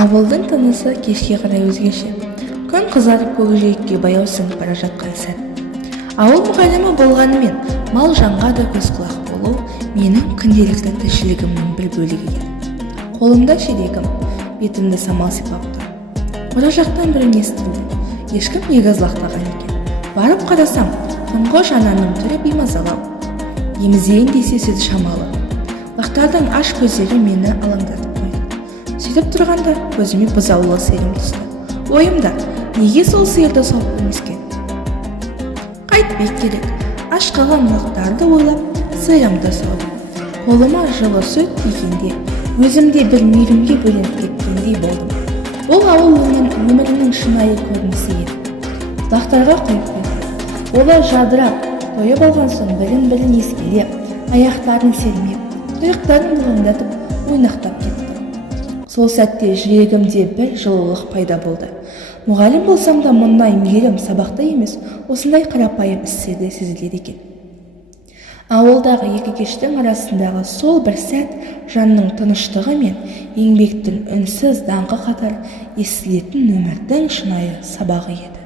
Ауылдың тынысы кешке қарай өзгеше. Күн қызарып көкжиекке баяу сіңіп бара жатқан сәт. Ауыл мұғалімі болғанымен мал жанға да көз құлақ болу менің күнделікті тіршілігімнің бір бөлігі еді. Қолымда шелегім, бетімді самал сипап тұр. Ора жақтан бір үн естілді. Ешкім егіз лақтаған екен. Барып қарасам, тұңғыш ананың түрі беймазалау. Емізейін десе сөзі шамалы. Лақтардың аш көздері мені алаңдатып қойды. Сөйтіп тұрғанда көзіме бұзаулы сиырым түсті. Ойымда, неге сол сиырды сауып қоймескен? Қайтпек керек. Аш қалған лақтарды ойлап, сиырымды сауып. Қолыма жылы сүт тигенде, өзімде бір мейірімге бөленіп кеткендей болдым. Бұл ауыл өмірінің шынайы көрінісі еді. Лақтарға қойып берді. Олар жадырап, тойып алған соң бірін ескелеп, аяқтарын сермеп, тұйықтарын бұлаңдатып, ойнақтап кетті. Сол сәтте жүрегімде бір жылылық пайда болды. Мұғалім болсам да мұндай мейірім сабақта емес, осындай қарапайым істерде сезіледі екен. Ауылдағы екі кештің арасындағы сол бір сәт жанның тыныштығы мен еңбектің үнсіз даңқы қатар естілетін өмірдің шынайы сабағы еді.